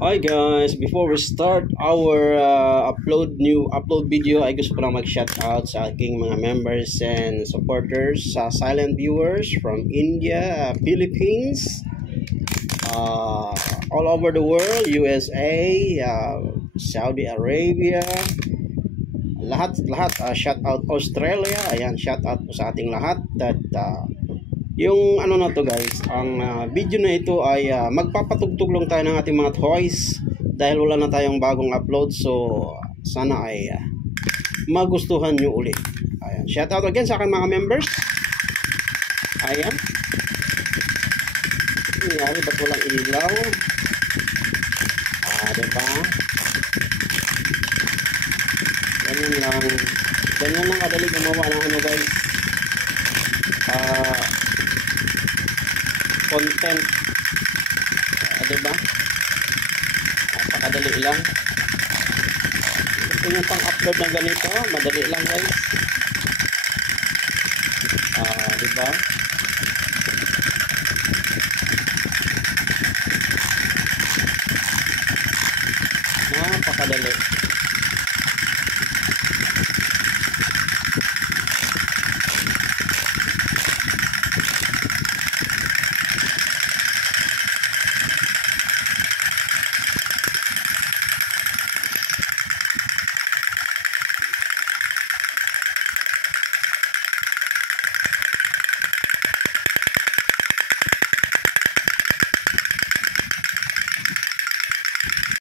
Hi guys, before we start our new upload video, ay gusto ko lang mag-shoutout sa aking mga members and supporters, silent viewers from India, Philippines, uh, all over the world, USA, Saudi Arabia, lahat shoutout Australia. Ayan, shoutout po sa ating lahat. At yung ano na to guys, ang video na ito ay magpapatugtog lang tayo ng ating mga toys dahil wala na tayong bagong upload. So sana ay magustuhan nyo ulit. Ayan, shout out again sa aking mga members. Ayan, nangyari ba't walang ilaw? Diba? Ganyan lang kadali gumawa ng ano guys, content, diba? Napakadali lang. Gusto nyo pang upload ng ganito, madali lang guys. Diba?